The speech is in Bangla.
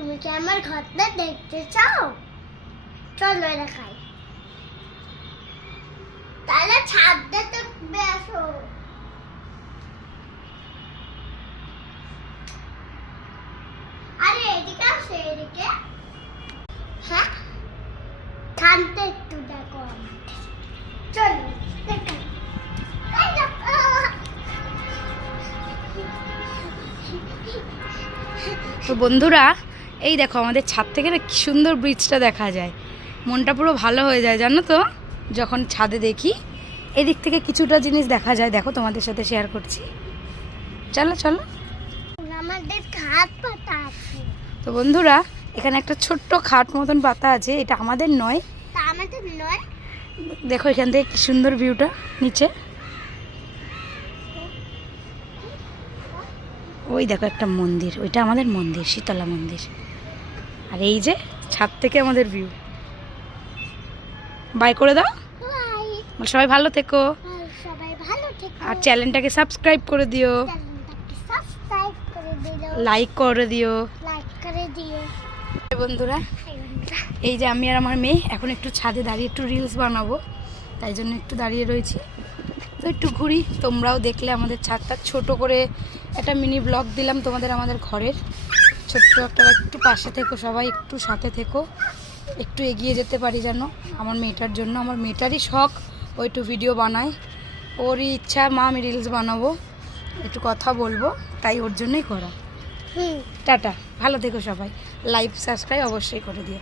তুমি কি আমার ঘরটা দেখতে চাও? চলো দেখাই। তাহলে ছাদে তো বেসো। আরে এদিকে আসো, এদিকে। হ্যাঁ, ছাদটা একটু দেখো আমাদের। চলো দেখাই। তো বন্ধুরা, এই দেখো আমাদের ছাদ থেকে না কি সুন্দর ব্রিজটা দেখা যায়। মনটা পুরো ভালো হয়ে যায় জানো তো, যখন ছাদে দেখি। এদিক থেকে কিছুটা জিনিস দেখা যায়, দেখো তোমাদের সাথে শেয়ার করছি। চলো চলো। আমাদের খাট পাতা আছে। তো বন্ধুরা, এখানে একটা ছোট্ট খাট মতন পাতা আছে, এটা আমাদের নয়। তা আমাদের নয়। দেখো এখান থেকে কি সুন্দর ভিউটা নিচে। ওই দেখো একটা মন্দির, ওইটা আমাদের মন্দির, শীতলা মন্দির। আর এই যে ছাদ থেকে আমাদের ভিউ। বাই করে দাও। বাই। সবাই ভালো থেকো, সবাই ভালো থেকো। আর চ্যানেলটাকে সাবস্ক্রাইব করে দিও, চ্যানেলটাকে সাবস্ক্রাইব করে দিও, লাইক করে দিও। লাইক করে দিও। বন্ধুরা, এই যে আমি আর আমার মেয়ে এখন একটু ছাদে দাঁড়িয়ে একটু রিলস বানাবো, তাই জন্য একটু দাঁড়িয়ে রয়েছি। তো একটু ঘুরি, তোমরাও দেখলে আমাদের ছাদটা ছোট করে একটা মিনি ব্লগ দিলাম তোমাদের, আমাদের ঘরের ছোট্ট একটা। একটু পাশে থেকো সবাই, একটু সাথে থেকো, একটু এগিয়ে যেতে পারি যেন আমার মেয়েটার জন্য। আমার মেয়েটারই শখ, ও একটু ভিডিও বানায়, ওরই ইচ্ছা মা আমি রিলস বানাবো, একটু কথা বলবো, তাই ওর জন্যই করা। টাটা, ভালো থেকো সবাই, লাইক সাবস্ক্রাইব অবশ্যই করে দিও।